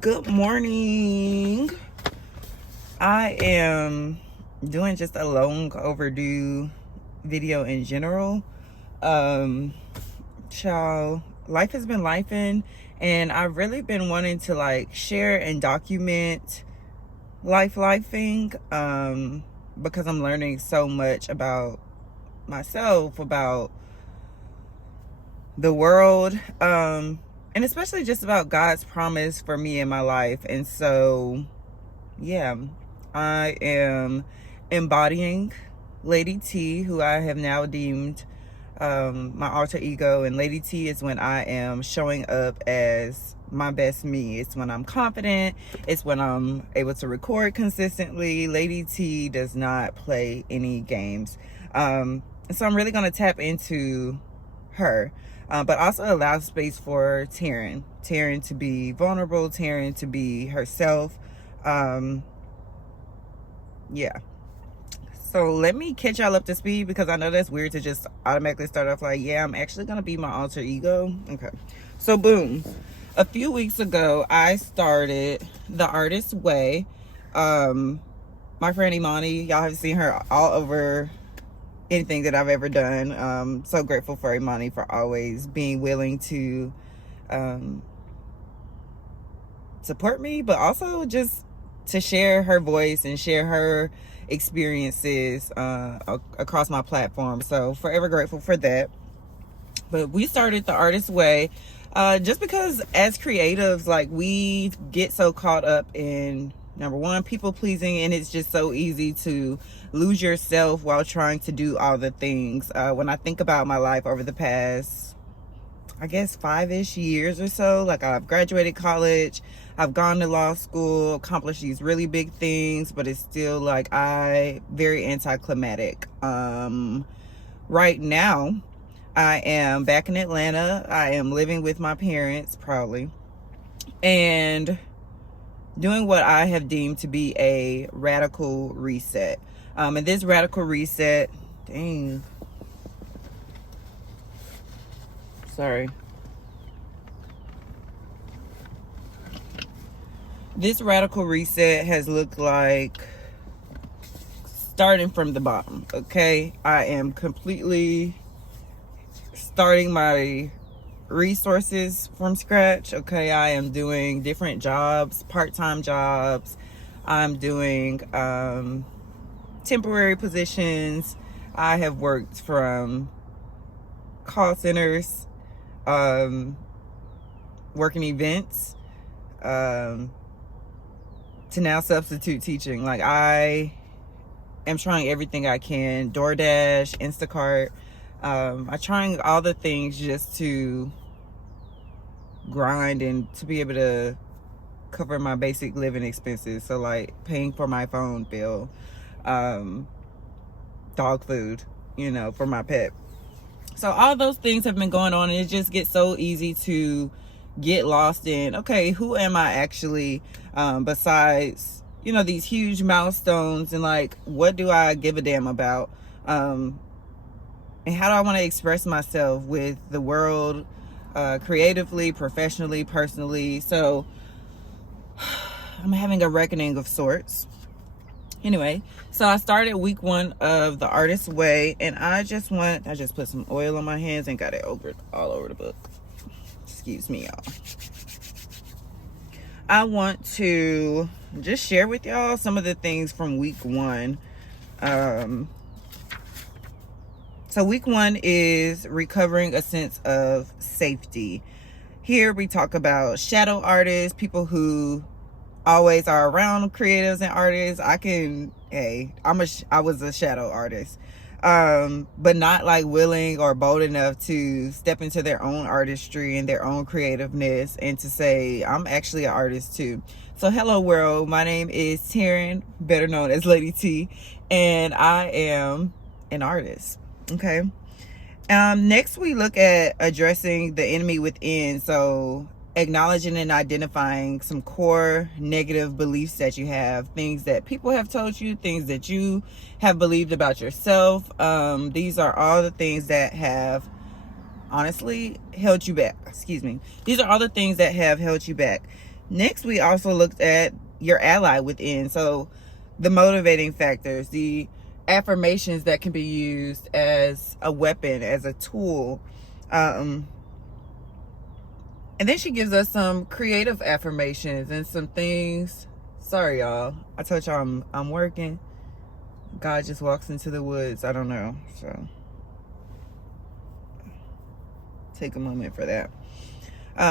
Good morning. I am doing just a long overdue video in general. Child, life has been lifing, and I've really been wanting to like share and document lifing because I'm learning so much about myself, about the world, and especially just about God's promise for me in my life. And so yeah, I am embodying Lady T, who I have now deemed my alter ego. And Lady T is when I am showing up as my best me. It's when I'm confident. It's when I'm able to record consistently. Lady T does not play any games. So I'm really going to tap into her, but also allow space for Teryn to be vulnerable, Teryn to be herself. Yeah, so let me catch y'all up to speed, because I know that's weird to just automatically start off like, yeah, I'm actually gonna be my alter ego. Okay, so boom, a few weeks ago I started The Artist Way. My friend Imani, y'all have seen her all over anything that I've ever done. So grateful for Imani for always being willing to support me, but also just to share her voice and share her experiences across my platform. So forever grateful for that. But we started The Artist Way just because as creatives, like, we get so caught up in, number one, people pleasing, and it's just so easy to lose yourself while trying to do all the things. When I think about my life over the past, I guess, 5-ish years or so, like, I've graduated college, I've gone to law school, accomplished these really big things, but it's still like very anticlimactic. Right now, I am back in Atlanta. I am living with my parents proudly and doing what I have deemed to be a radical reset. And this radical reset, this radical reset has looked like starting from the bottom. Okay, I am completely starting my resources from scratch. Okay, I am doing different jobs, part-time jobs. I'm doing temporary positions. I have worked from call centers, working events, to now substitute teaching. Like, I am trying everything I can. DoorDash, Instacart. I'm trying all the things just to grind and to be able to cover my basic living expenses. So, like, paying for my phone bill, dog food, for my pet. So all those things have been going on, and it just gets so easy to get lost in, okay, who am I actually, besides, these huge milestones, and like, what do I give a damn about? And how do I want to express myself with the world, creatively, professionally, personally? So I'm having a reckoning of sorts. Anyway, so I started week 1 of The Artist Way, and I just put some oil on my hands and got it all over the book. Excuse me, y'all. I want to just share with y'all some of the things from week 1. So week 1 is recovering a sense of safety. Here we talk about shadow artists, people who always are around creatives and artists. I was a shadow artist, but not like willing or bold enough to step into their own artistry and their own creativeness and to say, I'm actually an artist too. So hello world, my name is Teryn, better known as Lady T, and I am an artist. Okay. Next we look at addressing the enemy within. So acknowledging and identifying some core negative beliefs that you have, things that people have told you, things that you have believed about yourself. These are all the things that have honestly held you back. These are all the things that have held you back. Next, we also looked at your ally within. So the motivating factors, the affirmations that can be used as a weapon, as a tool. And then she gives us some creative affirmations and some things. Sorry, y'all. I told y'all I'm working. God just walks into the woods. I don't know. So take a moment for that.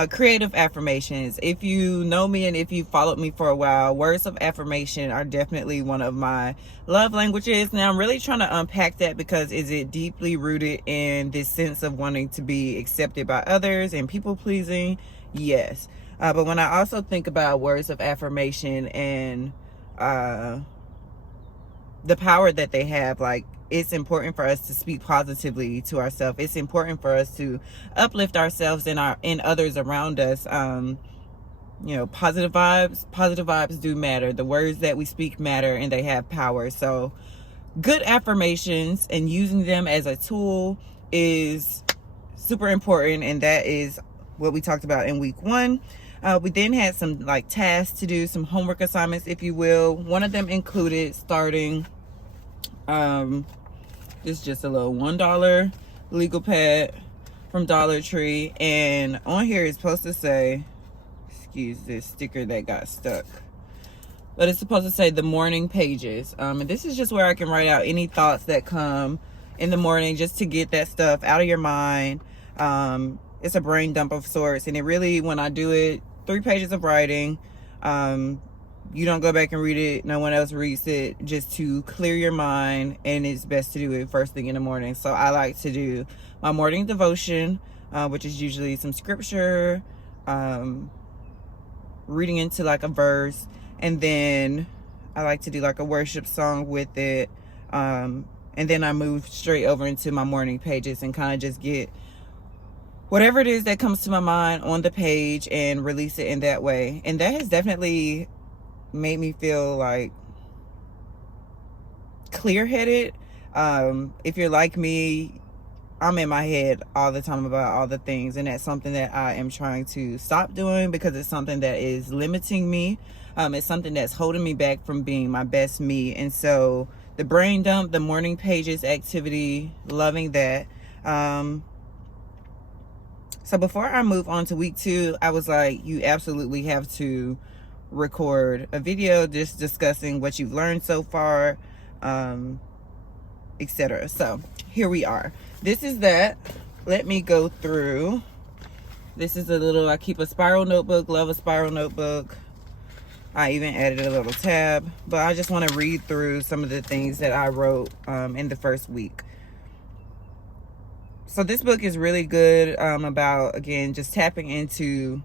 Creative affirmations. If you know me and if you followed me for a while, words of affirmation are definitely one of my love languages. Now I'm really trying to unpack that, because is it deeply rooted in this sense of wanting to be accepted by others and people pleasing? Yes. But when I also think about words of affirmation and the power that they have, like, it's important for us to speak positively to ourselves. It's important for us to uplift ourselves and others around us. Positive vibes do matter. The words that we speak matter, and they have power. So good affirmations and using them as a tool is super important, and that is what we talked about in week 1. We then had some like tasks to do, some homework assignments, if you will. One of them included starting this is just a little $1 legal pad from Dollar Tree, and on here it's supposed to say, excuse this sticker that got stuck, but it's supposed to say the morning pages. And this is just where I can write out any thoughts that come in the morning, just to get that stuff out of your mind. It's a brain dump of sorts, and it really, when I do it, 3 pages of writing. You don't go back and read it, no one else reads it, just to clear your mind, and it's best to do it first thing in the morning. So I like to do my morning devotion, which is usually some scripture, reading into like a verse, and then I like to do like a worship song with it, and then I move straight over into my morning pages and kind of just get whatever it is that comes to my mind on the page and release it in that way. And that has definitely made me feel like clear-headed. If you're like me, I'm in my head all the time about all the things, and that's something that I am trying to stop doing, because it's something that is limiting me. It's something that's holding me back from being my best me. And so the brain dump, the morning pages activity, loving that. So before I move on to week 2, I was like, you absolutely have to record a video just discussing what you've learned so far, etc. So here we are. This is that. Let me go through. This is I keep a spiral notebook. Love a spiral notebook. I even added a little tab, but I just want to read through some of the things that I wrote in the first week. So this book is really good about, again, just tapping into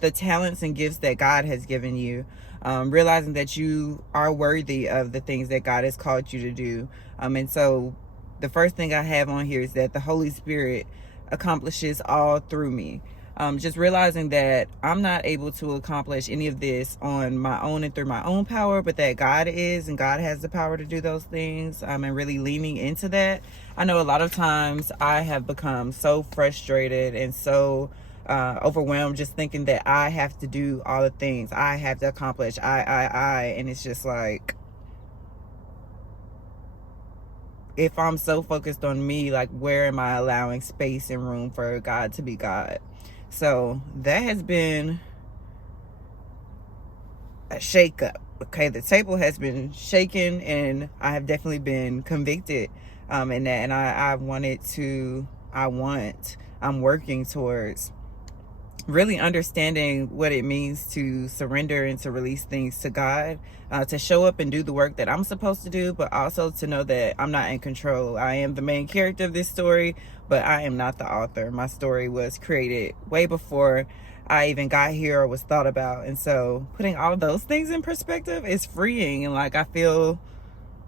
the talents and gifts that God has given you, realizing that you are worthy of the things that God has called you to do. And so the first thing I have on here is that the Holy Spirit accomplishes all through me. Just realizing that I'm not able to accomplish any of this on my own and through my own power, but that God is, and God has the power to do those things, and really leaning into that. I know a lot of times I have become so frustrated and so overwhelmed, just thinking that I have to do all the things, I have to accomplish, and it's just like, if I'm so focused on me, like, where am I allowing space and room for God to be God? So that has been a shakeup. Okay, the table has been shaken, and I have definitely been convicted in that. And I'm working towards really understanding what it means to surrender and to release things to God, to show up and do the work that I'm supposed to do, but also to know that I'm not in control. I am the main character of this story, but I am not the author. My story was created way before I even got here or was thought about. And so putting all of those things in perspective is freeing, and like, I feel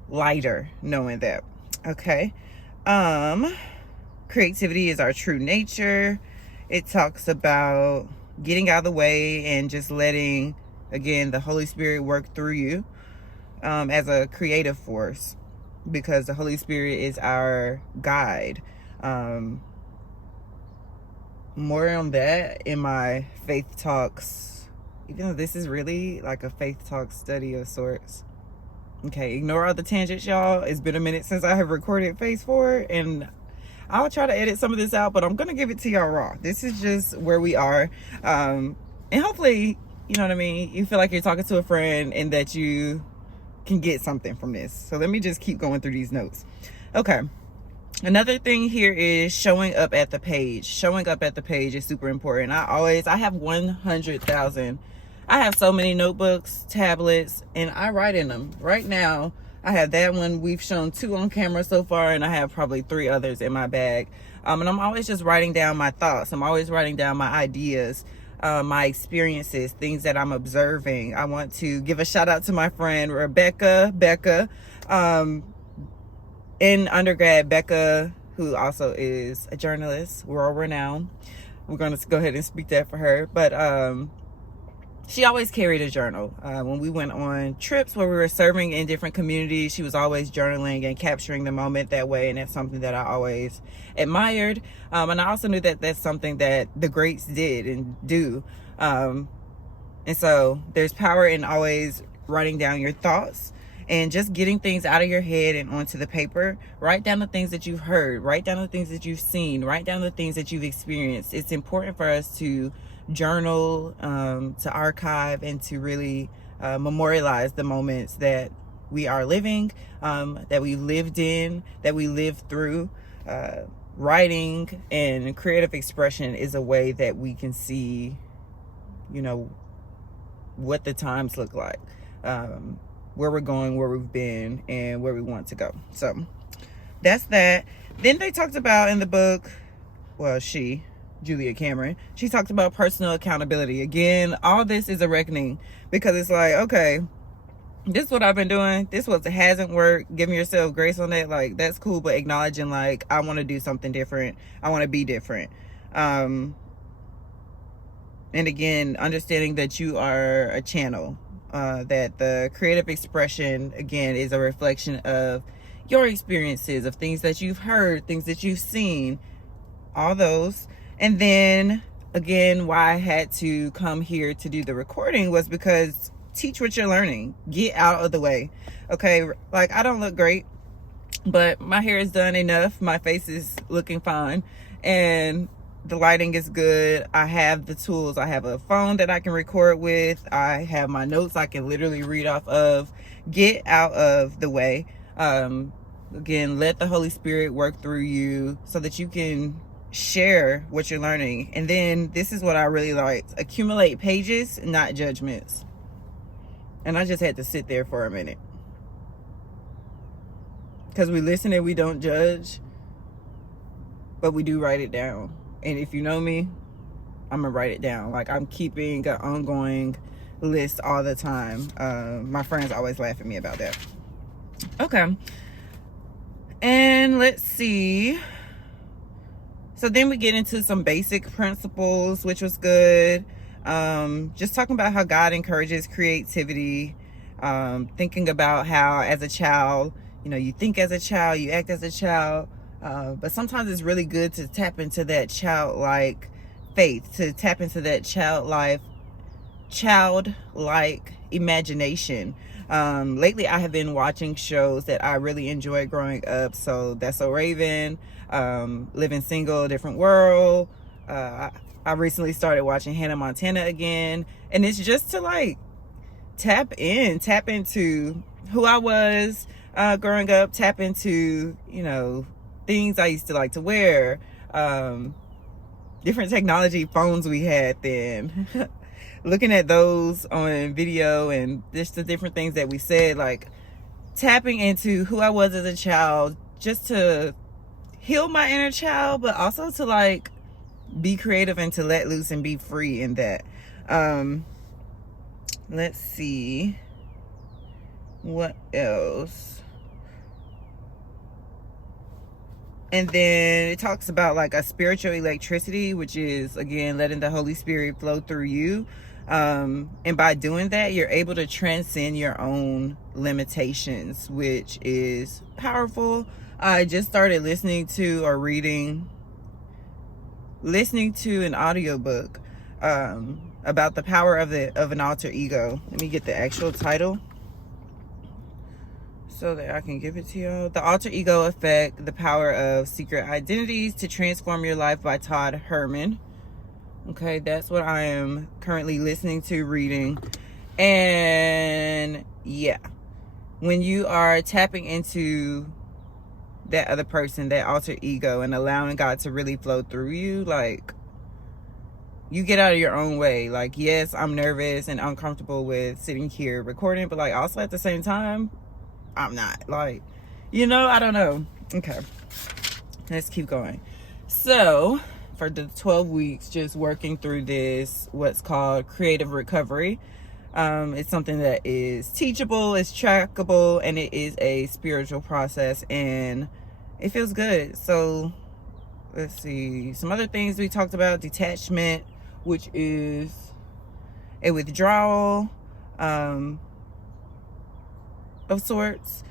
lighter knowing that. Okay. Creativity is our true nature. It talks about getting out of the way and just letting, again, the Holy Spirit work through you as a creative force, because the Holy Spirit is our guide. More on that in my Faith Talks even though this is really like a faith talk study of sorts. Okay, ignore all the tangents, y'all. It's been a minute since I have recorded phase 4, and I'll try to edit some of this out, but I'm gonna give it to y'all raw. This is just where we are, and hopefully, you know what I mean, you feel like you're talking to a friend and that you can get something from this. So let me just keep going through these notes. Okay, another thing here is showing up at the page. Showing up at the page is super important. I have 100,000. I have so many notebooks, tablets, and I write in them. Right now, I have that one. We've shown 2 on camera so far, and I have probably 3 others in my bag. And I'm always just writing down my thoughts. I'm always writing down my ideas, my experiences, things that I'm observing. I want to give a shout out to my friend Rebecca. In undergrad, Becca, who also is a journalist, world renowned. We're going to go ahead and speak that for her. But she always carried a journal. When we went on trips where we were serving in different communities, she was always journaling and capturing the moment that way. And that's something that I always admired. And I also knew that that's something that the greats did and do. And so there's power in always writing down your thoughts and just getting things out of your head and onto the paper. Write down the things that you've heard. Write down the things that you've seen. Write down the things that you've experienced. It's important for us to journal, to archive, and to really memorialize the moments that we are living, that we lived in, that we lived through. Writing and creative expression is a way that we can see, you know, what the times look like, where we're going, where we've been, and where we want to go. So that's that. Then they talked about in the book, well, Julia Cameron, she talked about personal accountability. Again, all this is a reckoning, because it's like, okay, this is what I've been doing. This was hasn't worked. Giving yourself grace on that, like, that's cool, but acknowledging, like, I want to do something different. I want to be different. And again, understanding that you are a channel, that the creative expression, again, is a reflection of your experiences, of things that you've heard, things that you've seen, all those. And then again, why I had to come here to do the recording was because teach what you're learning. Get out of the way. Okay, like, I don't look great, but my hair is done enough. My face is looking fine, and the lighting is good. I have the tools. I have a phone that I can record with. I have my notes I can literally read off of. Get out of the way. Again, let the Holy Spirit work through you so that you can share what you're learning. And then this is what I really like: accumulate pages, not judgments. And I just had to sit there for a minute, because we listen and we don't judge, but we do write it down. And if you know me, I'm gonna write it down. Like, I'm keeping an ongoing list all the time. My friends always laugh at me about that. Okay, and let's see. So then we get into some basic principles, which was good. Just talking about how God encourages creativity. Thinking about how, as a child, you know, you think as a child, you act as a child. But sometimes it's really good to tap into that childlike faith, to tap into that childlike imagination. Lately, I have been watching shows that I really enjoyed growing up. So That's So Raven, Living Single, Different World. I recently started watching Hannah Montana again, and it's just to, like, tap into who I was growing up, tap into, you know, things I used to like to wear, different technology phones we had then. Looking at those on video and just the different things that we said, like tapping into who I was as a child, just to heal my inner child, but also to, like, be creative and to let loose and be free in that. Let's see what else. And then it talks about, like, a spiritual electricity, which is, again, letting the Holy Spirit flow through you. And by doing that, you're able to transcend your own limitations, which is powerful. I just started listening to an audiobook about the power of an alter ego. Let me get the actual title so that I can give it to y'all. The Alter Ego Effect, The Power of Secret Identities to Transform Your Life by Todd Herman. Okay, that's what I am currently listening to, reading. And yeah, when you are tapping into that other person, that alter ego, and allowing God to really flow through you, like, you get out of your own way. Like, yes, I'm nervous and uncomfortable with sitting here recording, but like also at the same time, I'm not. Like, I don't know. Okay, let's keep going. So for the 12 weeks, just working through this, what's called creative recovery. It's something that is teachable, it's trackable, and it is a spiritual process, and it feels good. So let's see, some other things we talked about: detachment, which is a withdrawal of sorts,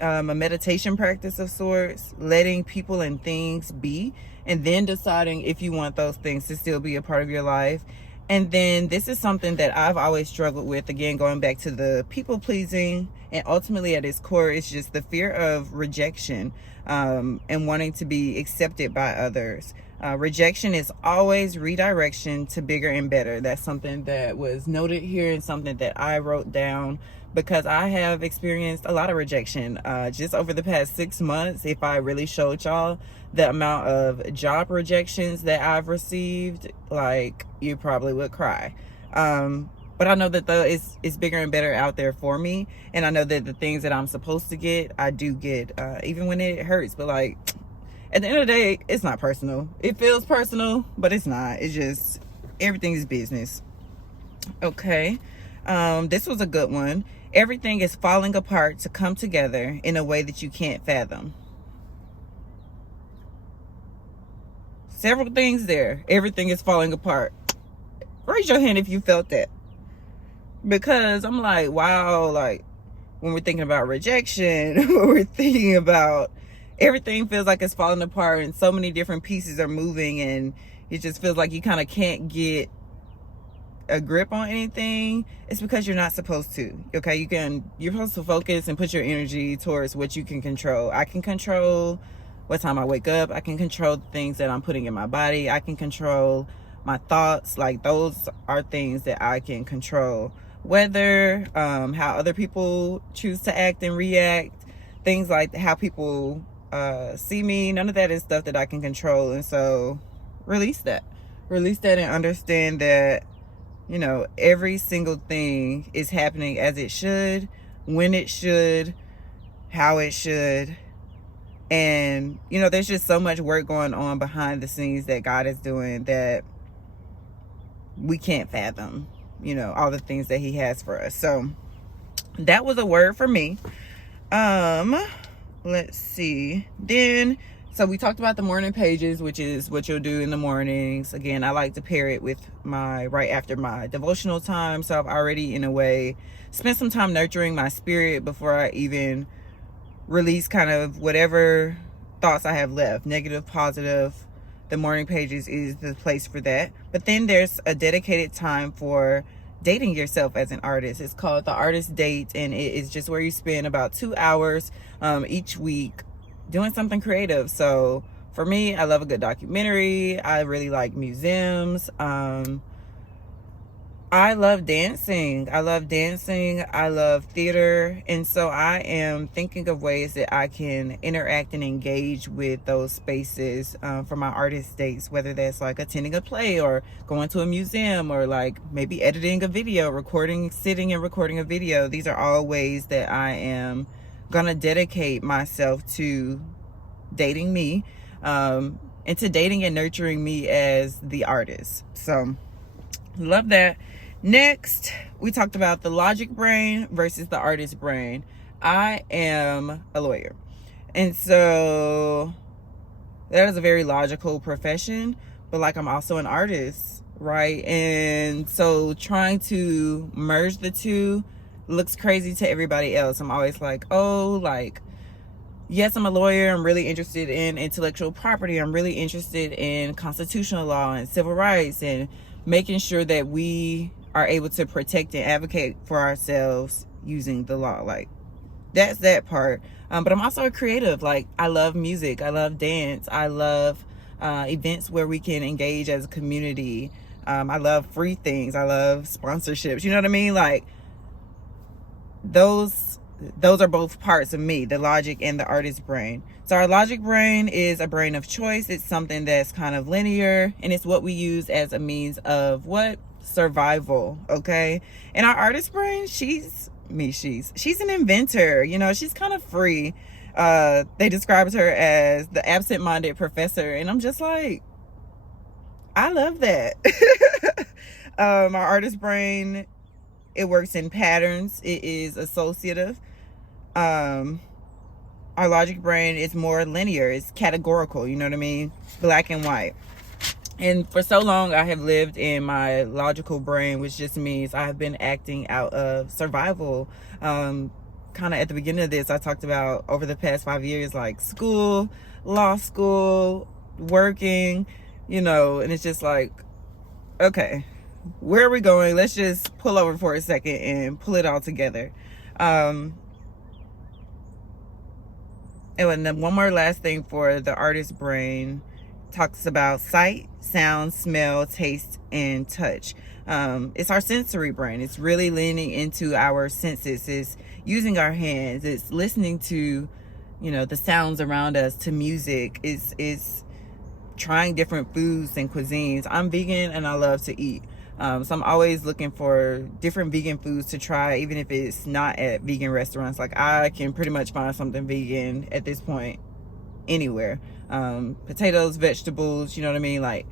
a meditation practice of sorts, letting people and things be, and then deciding if you want those things to still be a part of your life. And then this is something that I've always struggled with, again, going back to the people pleasing, and ultimately at its core, it's just the fear of rejection, and wanting to be accepted by others. Rejection is always redirection to bigger and better. That's something that was noted here and something that I wrote down, because I have experienced a lot of rejection just over the past 6 months. If I really showed y'all the amount of job rejections that I've received, like, you probably would cry. But I know that it's bigger and better out there for me, and I know that the things that I'm supposed to get, I do get, even when it hurts. But like, at the end of the day, it's not personal. It feels personal, but it's not. It's just, everything is business. Okay. This was a good one. Everything is falling apart to come together in a way that you can't fathom. Several things there. Everything is falling apart. Raise your hand if you felt that. Because I'm like, wow, like, when we're thinking about rejection, when we're thinking about everything feels like it's falling apart and so many different pieces are moving, and it just feels like you kind of can't get a grip on anything. It's because you're not supposed to. Okay, you're supposed to focus and put your energy towards what you can control. I can control what time I wake up. I can control the things that I'm putting in my body. I can control my thoughts. Like, those are things that I can control. Whether how other people choose to act and react, things like how people see me, none of that is stuff that I can control. And so release that and understand that, every single thing is happening as it should, when it should, how it should. And there's just so much work going on behind the scenes that God is doing that we can't fathom, all the things that he has for us. So that was a word for me. Let's see. Then, so we talked about the morning pages, which is what you'll do in the mornings. Again, I like to pair it with right after my devotional time. So I've already, in a way, spent some time nurturing my spirit before I even release kind of whatever thoughts I have left, negative, positive. The morning pages is the place for that. But then there's a dedicated time for dating yourself as an artist. It's called the Artist Date, and it is just where you spend about 2 hours each week doing something creative. So for me, I love a good documentary. I really like museums. I love dancing. I love theater. And so I am thinking of ways that I can interact and engage with those spaces for my artist dates, whether that's like attending a play or going to a museum, or like maybe editing a video, sitting and recording a video. These are all ways that I am gonna dedicate myself to dating me, and to dating and nurturing me as the artist. So love that. Next, we talked about the logic brain versus the artist brain. I am a lawyer, and so that is a very logical profession, but like, I'm also an artist, right? And so trying to merge the two looks crazy to everybody else. I'm always like, oh, like, yes, I'm a lawyer. I'm really interested in intellectual property. I'm really interested in constitutional law and civil rights and making sure that we are able to protect and advocate for ourselves using the law. Like, that's that part. But I'm also a creative. Like, I love music, I love dance, I love events where we can engage as a community. I love free things, I love sponsorships, you know what I mean? Like, those are both parts of me, the logic and the artist brain. So our logic brain is a brain of choice. It's something that's kind of linear, and it's what we use as a means of what? Survival, okay? And our artist brain, she's an inventor, you know, she's kind of free. They described her as the absent-minded professor, and I'm just like, I love that. Our artist brain, it works in patterns. It is associative. Our logic brain is more linear. It's categorical, you know what I mean? Black and white. And for so long, I have lived in my logical brain, which just means I have been acting out of survival. Kind of at the beginning of this, I talked about over the past 5 years, like school, law school, working, you know, and it's just like, okay, where are we going? Let's just pull over for a second and pull it all together. And then one more last thing for the artist brain, talks about sight, sound, smell, taste, and touch. It's our sensory brain. It's really leaning into our senses. It's using our hands. It's listening to, you know, the sounds around us, to music. It's trying different foods and cuisines. I'm vegan and I love to eat. So I'm always looking for different vegan foods to try, even if it's not at vegan restaurants. Like, I can pretty much find something vegan at this point anywhere. Potatoes, vegetables, you know what I mean? Like,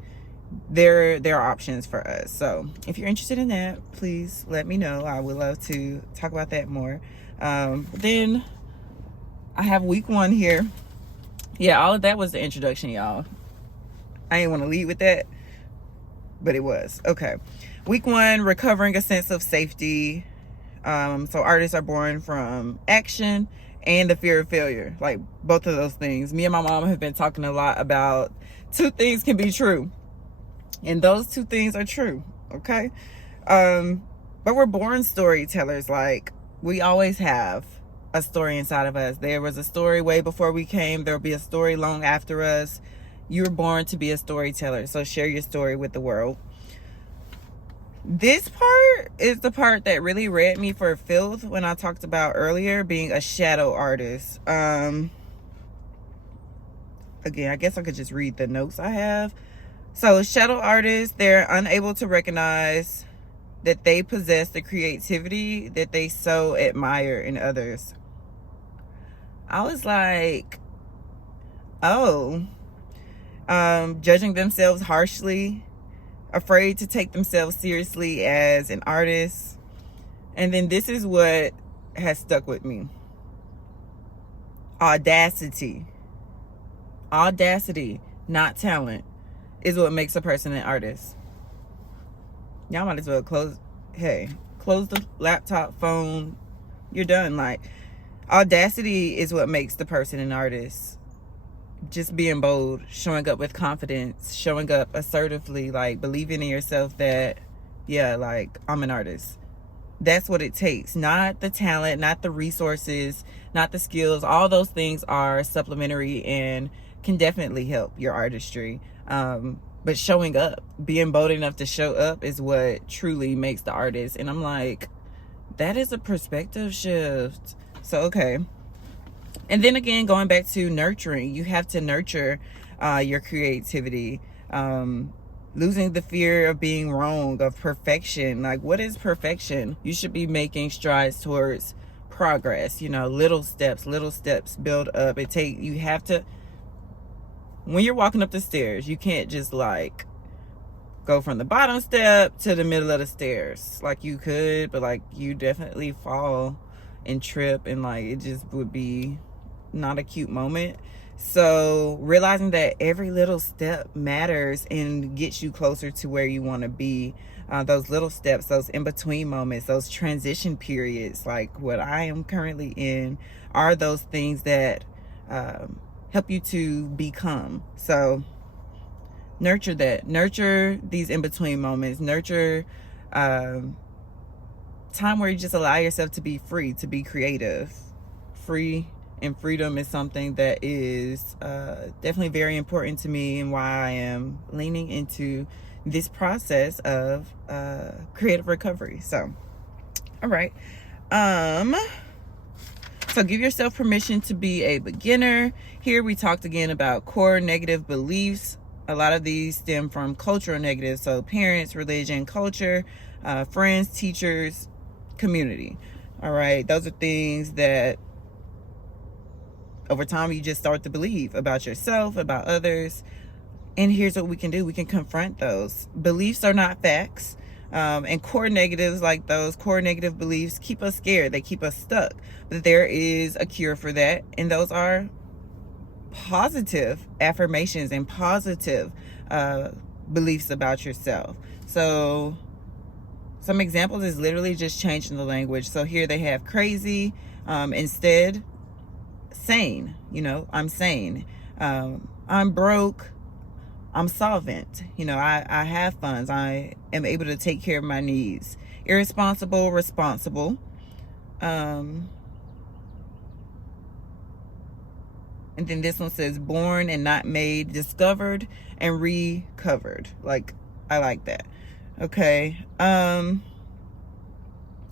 there are options for us. So if you're interested in that, please let me know. I would love to talk about that more. Then I have week 1 here. Yeah, all of that was the introduction, y'all. I didn't want to lead with that, but it was. Okay. Week 1, recovering a sense of safety. So artists are born from action and the fear of failure. Like, both of those things. Me and my mom have been talking a lot about 2 things can be true. And those 2 things are true. Okay. But we're born storytellers. Like, we always have a story inside of us. There was a story way before we came. There'll be a story long after us. You were born to be a storyteller. So share your story with the world. This part is the part that really read me for filth when I talked about earlier being a shadow artist. Again, I guess I could just read the notes I have. So shadow artists, they're unable to recognize that they possess the creativity that they so admire in others. I was like, oh, judging themselves harshly, afraid to take themselves seriously as an artist. And then this is what has stuck with me. Audacity, not talent, is what makes a person an artist. Y'all might as well close the laptop, phone, you're done. Like, audacity is what makes the person an artist. Just being bold, showing up with confidence, showing up assertively, like believing in yourself that, yeah, like, I'm an artist. That's what it takes. Not the talent, not the resources, not the skills. All those things are supplementary and can definitely help your artistry. But showing up, being bold enough to show up is what truly makes the artist. And I'm like, that is a perspective shift. So, okay. And then again, going back to nurturing, you have to nurture your creativity. Losing the fear of being wrong, of perfection. Like, what is perfection? You should be making strides towards progress. You know, little steps build up. You have to, when you're walking up the stairs, you can't just like go from the bottom step to the middle of the stairs. Like, you could, but like, you definitely fall and trip, and like, it just would be not a cute moment. So realizing that every little step matters and gets you closer to where you want to be. Those little steps, those in-between moments, those transition periods, like what I am currently in, are those things that help you to become. So nurture that. Nurture these in-between moments. Nurture time where you just allow yourself to be free, to be creative. Free and freedom is something that is definitely very important to me, and why I am leaning into this process of creative recovery. So, all right. So give yourself permission to be a beginner. Here we talked again about core negative beliefs. A lot of these stem from cultural negatives. So parents, religion, culture, friends, teachers, community. All right. Those are things that over time you just start to believe about yourself, about others. And here's what we can do. We can confront those. Beliefs are not facts. And core negatives, like those core negative beliefs, keep us scared. They keep us stuck. But there is a cure for that. And those are positive affirmations and positive beliefs about yourself. So some examples is literally just changing the language. So here they have crazy, instead sane. I'm sane. I'm broke, I'm solvent. I have funds. I am able to take care of my needs. Irresponsible, responsible. And then this one says born and not made, discovered and recovered. I like that. Okay. And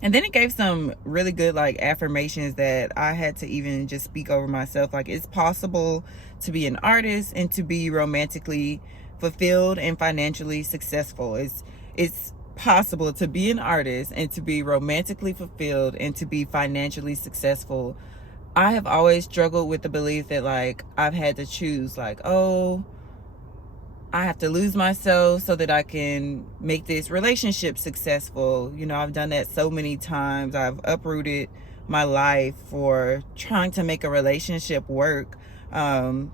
then it gave some really good affirmations that I had to even just speak over myself. It's possible to be an artist and to be romantically fulfilled and financially successful. It's possible to be an artist and to be romantically fulfilled and to be financially successful. I have always struggled with the belief that I've had to choose I have to lose myself so that I can make this relationship successful. I've done that so many times. I've uprooted my life for trying to make a relationship work. And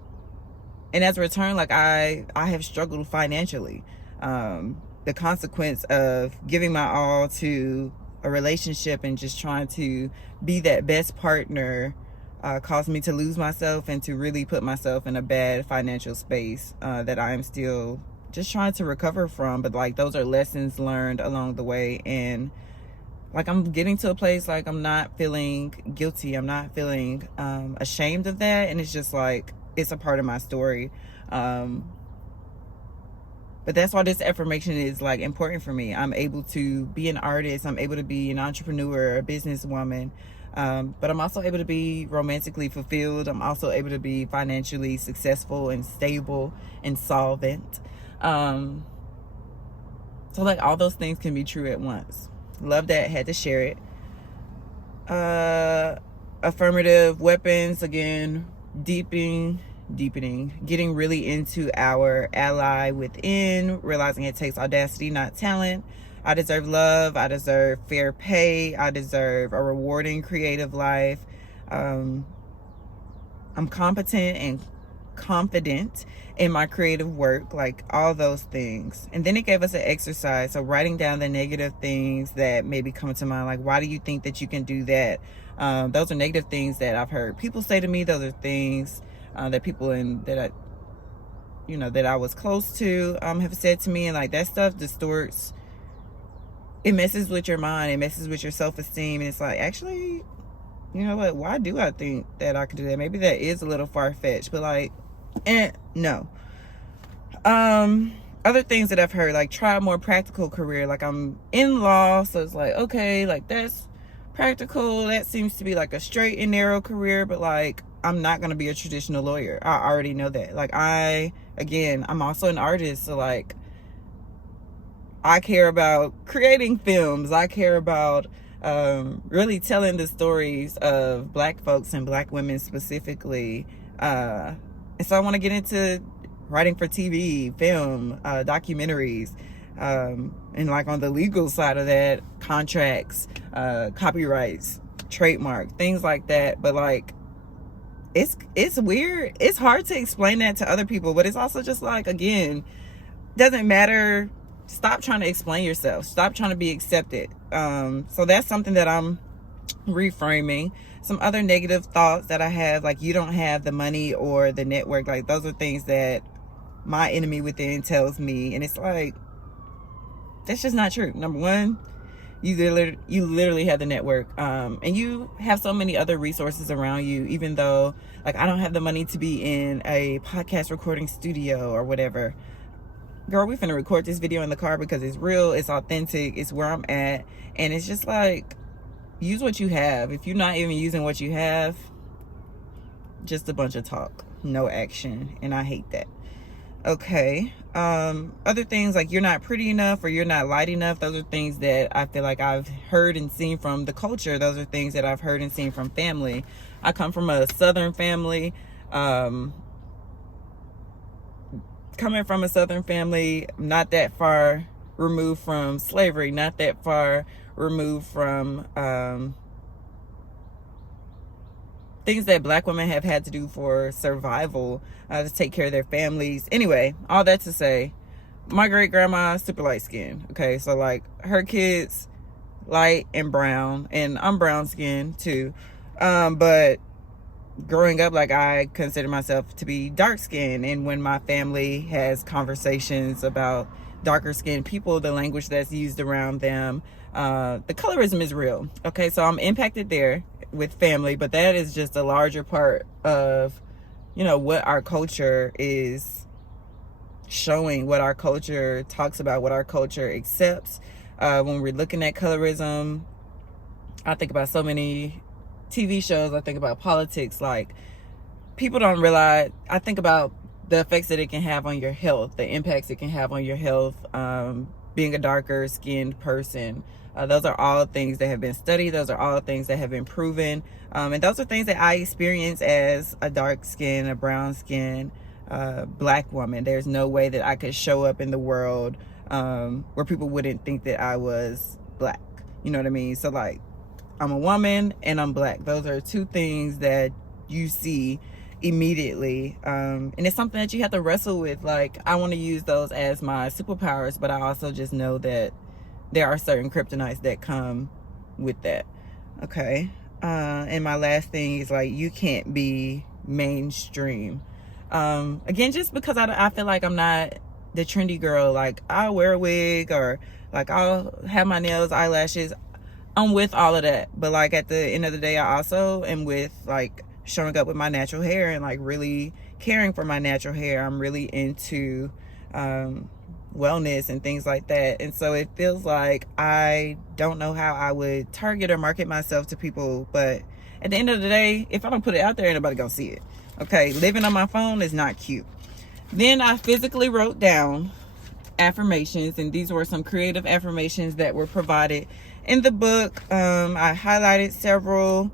as a return, I have struggled financially. The consequence of giving my all to a relationship and just trying to be that best partner caused me to lose myself and to really put myself in a bad financial space that I am still just trying to recover from. But those are lessons learned along the way, and I'm getting to a place I'm not feeling guilty. I'm not feeling ashamed of that, and it's just it's a part of my story. But that's why this affirmation is important for me. I'm able to be an artist. I'm able to be an entrepreneur, a businesswoman. But I'm also able to be romantically fulfilled. I'm also able to be financially successful and stable and solvent. So all those things can be true at once. Love that. Had to share it. Affirmative weapons, again, deepening, getting really into our ally within, realizing it takes audacity, not talent. I deserve love. I deserve fair pay. I deserve a rewarding creative life. I'm competent and confident in my creative work, all those things. And then it gave us an exercise. So writing down the negative things that maybe come to mind, why do you think that you can do that? Those are negative things that I've heard people say to me. Those are things that people that I was close to have said to me, and that stuff distorts. It messes with your mind. It messes with your self-esteem. And it's actually, you know what? Why do I think that I could do that? Maybe that is a little far-fetched, but no. Other things that I've heard, try a more practical career. I'm in law, so it's okay, that's practical. That seems to be a straight and narrow career, but I'm not going to be a traditional lawyer. I already know that. I'm also an artist, so I care about creating films. I care about really telling the stories of Black folks and Black women specifically. And so I want to get into writing for TV, film, documentaries, and on the legal side of that, contracts, copyrights, trademark, things like that. But it's weird. It's hard to explain that to other people, but it's also just again, doesn't matter. Stop trying to explain yourself. Stop trying to be accepted. So that's something that I'm reframing. Some other negative thoughts that I have, you don't have the money or the network. Those are things that my enemy within tells me. And it's like, that's just not true. Number one, you literally have the network, and you have so many other resources around you. Even though, like, I don't have the money to be in a podcast recording studio or whatever, girl, we finna record this video in the car because it's real, it's authentic, it's where I'm at. And it's just like, use what you have. If you're not even using what you have, just a bunch of talk, no action. And I hate that. Okay. Other things like you're not pretty enough or you're not light enough, those are things that I feel like I've heard and seen from the culture. Those are things that I've heard and seen from family. I come from a Southern family. Coming from a Southern family, not that far removed from slavery, not that far removed from things that Black women have had to do for survival, to take care of their families. Anyway, all that to say, my great grandma super light skinned. Okay, so like her kids light and brown, and I'm brown skinned too. But growing up, like, I consider myself to be dark skinned, and when my family has conversations about darker skinned people, the language that's used around them, the colorism is real. Okay, so I'm impacted there with family, but that is just a larger part of, you know, what our culture is showing, what our culture talks about, what our culture accepts. When we're looking at colorism, I think about so many TV shows, I think about politics. Like, people don't realize, I think about the effects that it can have on your health, the impacts it can have on your health, being a darker skinned person. Those are all things that have been studied. Those are all things that have been proven. And those are things that I experience as a dark skin, a brown skin, Black woman. There's no way that I could show up in the world where people wouldn't think that I was Black. You know what I mean? So like, I'm a woman and I'm Black. Those are two things that you see immediately. And it's something that you have to wrestle with. Like, I want to use those as my superpowers, but I also just know that there are certain kryptonites that come with that. Okay. And my last thing is, like, you can't be mainstream. Again, just because I feel like I'm not the trendy girl. Like, I'll wear a wig, or like I'll have my nails, eyelashes. I'm with all of that, but like at the end of the day, I also am with like showing up with my natural hair and like really caring for my natural hair. I'm really into wellness and things like that. And so it feels like I don't know how I would target or market myself to people, but at the end of the day, if I don't put it out there, ain't nobody gonna see it. Okay, living on my phone is not cute. Then I physically wrote down affirmations, and these were some creative affirmations that were provided in the book. I highlighted several,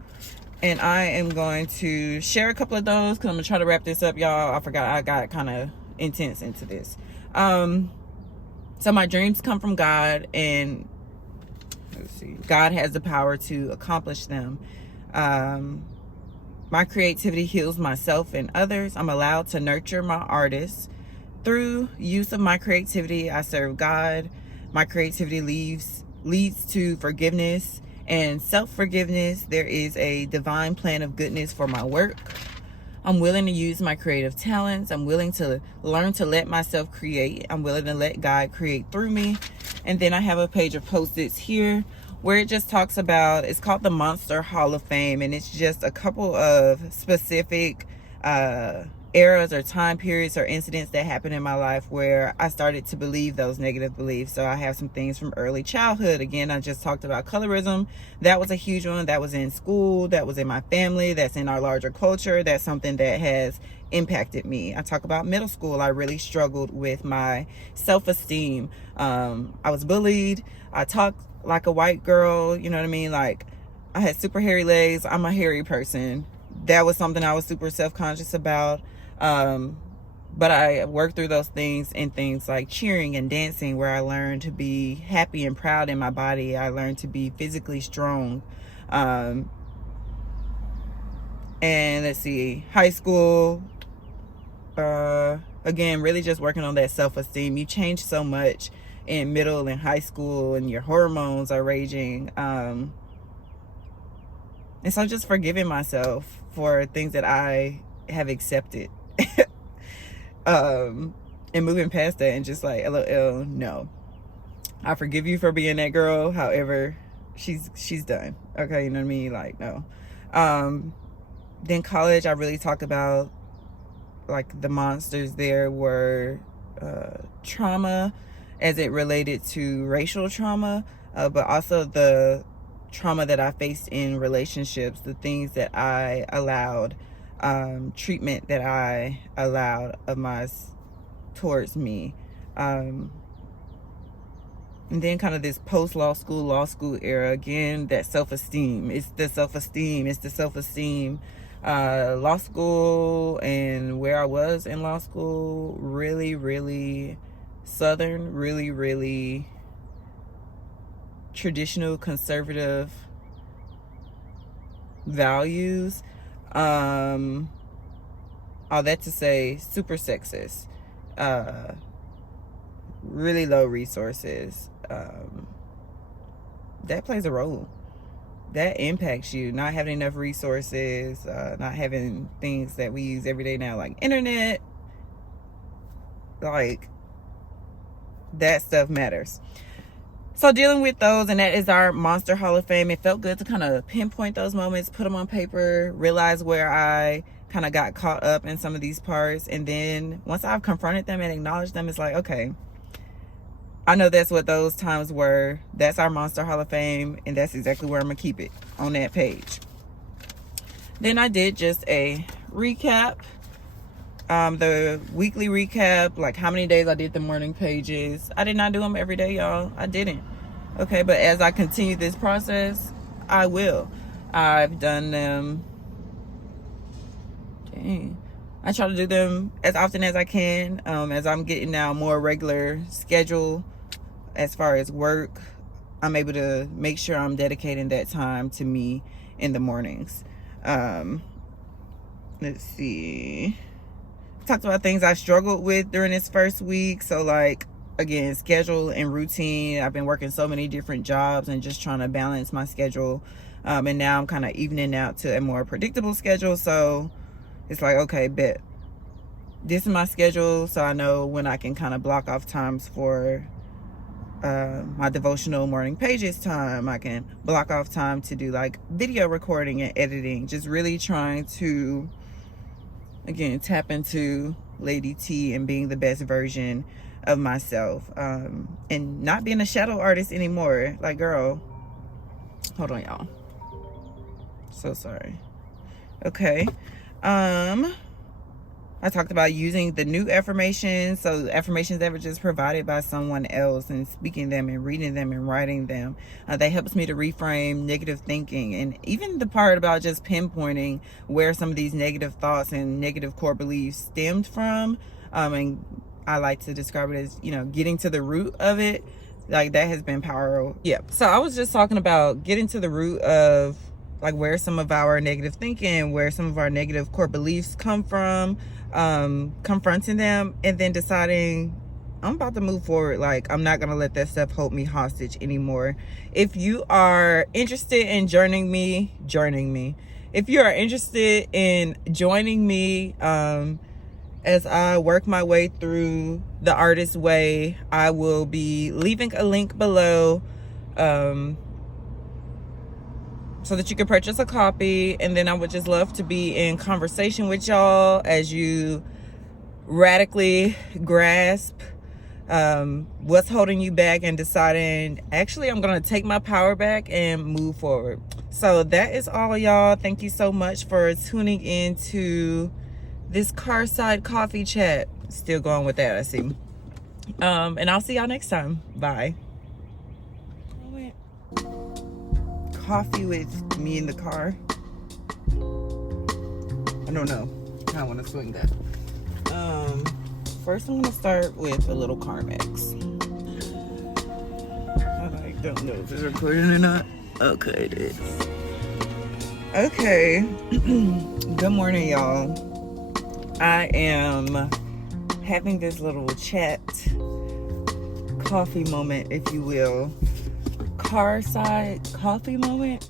and I am going to share a couple of those because I'm gonna try to wrap this up, y'all. I forgot I got kind of intense into this. So my dreams come from God, and let's see, God has the power to accomplish them. My creativity heals myself and others. I'm allowed to nurture my artists. Through use of my creativity, I serve God. My creativity leads to forgiveness and self-forgiveness. There is a divine plan of goodness for my work. I'm willing to use my creative talents. I'm willing to learn to let myself create. I'm willing to let God create through me. And then I have a page of post-its here where it just talks about, it's called the Monster Hall of Fame, and it's just a couple of specific eras or time periods or incidents that happened in my life where I started to believe those negative beliefs. So I have some things from early childhood. Again, I just talked about colorism. That was a huge one. That was in school. That was in my family. That's in our larger culture. That's something that has impacted me. I talk about middle school. I really struggled with my self-esteem. I was bullied. I talked like a white girl, you know what I mean? Like, I had super hairy legs. I'm a hairy person. That was something I was super self-conscious about. But I worked through those things in things like cheering and dancing, where I learned to be happy and proud in my body. I learned to be physically strong. And let's see, high school, again, really just working on that self-esteem. You change so much in middle and high school, and your hormones are raging. And so just forgiving myself for things that I have accepted. and moving past that and just like, LOL, no. I forgive you for being that girl. However, she's done. Okay, you know what I mean? Like, no. Then college, I really talked about, like, the monsters there were trauma as it related to racial trauma, but also the trauma that I faced in relationships, the things that I allowed, treatment that I allowed of towards me. And then kind of this post law school era, again, that self-esteem. It's the self-esteem. Law school and where I was in law school, really, really Southern, really, really traditional, conservative values. All that to say, super sexist. Really low resources. That plays a role. That impacts you. Not having enough resources, not having things that we use every day now, like internet. Like, that stuff matters. So dealing with those, and that is our Monster Hall of Fame. It felt good to kind of pinpoint those moments, put them on paper, realize where I kind of got caught up in some of these parts. And then once I've confronted them and acknowledged them, it's like, okay, I know that's what those times were. That's our Monster Hall of Fame, and that's exactly where I'm going to keep it, on that page. Then I did just a recap. The weekly recap, like how many days I did the morning pages. I did not do them every day, y'all. I didn't. Okay, but as I continue this process, I will. I've done them. Dang. I try to do them as often as I can. As I'm getting now more regular schedule as far as work, I'm able to make sure I'm dedicating that time to me in the mornings. Let's see. Talked about things I struggled with during this first week. So, like, again, schedule and routine. I've been working so many different jobs and just trying to balance my schedule. And now I'm kind of evening out to a more predictable schedule. So it's like, okay, bet. This is my schedule, so I know when I can kind of block off times for my devotional morning pages time. I can block off time to do like video recording and editing. Just really trying to, again, tap into Lady T and being the best version of myself, and not being a shadow artist anymore. Like, girl, hold on, y'all. So sorry. Okay. I talked about using the new affirmations, so affirmations that were just provided by someone else, and speaking them and reading them and writing them. That helps me to reframe negative thinking, and even the part about just pinpointing where some of these negative thoughts and negative core beliefs stemmed from. And I like to describe it as, you know, getting to the root of it. Like, that has been powerful. Yeah. So I was just talking about getting to the root of, like, where some of our negative thinking, where some of our negative core beliefs come from, confronting them, and then deciding I'm about to move forward. Like, I'm not going to let that stuff hold me hostage anymore. If you are interested in joining me, if you are interested in joining me, as I work my way through the Artist Way, I will be leaving a link below, so that you can purchase a copy. And then I would just love to be in conversation with y'all as you radically grasp what's holding you back and deciding, actually, I'm going to take my power back and move forward. So that is all, y'all. Thank you so much for tuning in to this Carside Coffee Chat. Still going with that, I see. And I'll see y'all next time. Bye. Coffee with me in the car. I don't know. I kind of want to swing that. First I'm going to start with a little Carmex. I don't know if it's recording or not. Okay, it is. Okay. Good morning, y'all. I am having this little chat, coffee moment, if you will. Carside coffee moment.